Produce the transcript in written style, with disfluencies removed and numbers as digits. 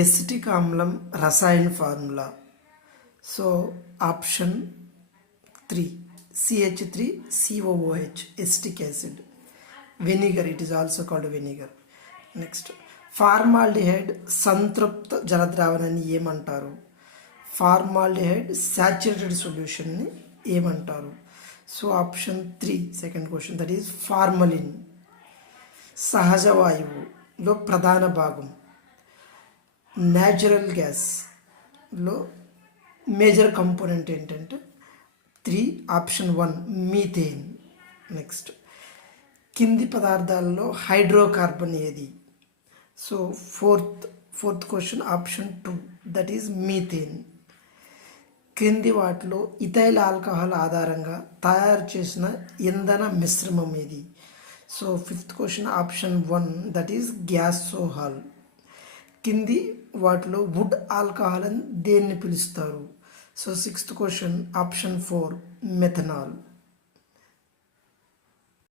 Acetic ఆమ్లం రసాయన formula. So option 3 CH3COOH acetic acid. Vinegar, it is also called vinegar. Next, formaldehyde సంతృప్త జలద్రావణాన్ని ఏమంటారు? Formaldehyde saturated సొల్యూషన్ని ఏమంటారు? So option 3 second question, that is formalin. సహజ వాయువులో ప్రధాన భాగం. న్యాచురల్ గ్యాస్లో మేజర్ కంపోనెంట్ ఏంటంటే 3 ఆప్షన్ 1 మీథేన్. నెక్స్ట్, కింది పదార్థాలలో హైడ్రోకార్బన్ ఏది? So fourth question option 2 that is methane. క్రింది వాటిలో ఇథైల్ ఆల్కహాల్ ఆధారంగా తయారు చేసిన ఇంధన మిశ్రమం ఏది? So fifth question option 1 that is gasohol. కింది వాటిలో వుడ్ ఆల్కహాల్ అని దేన్ని పిలుస్తారు? So sixth question option 4 methanol.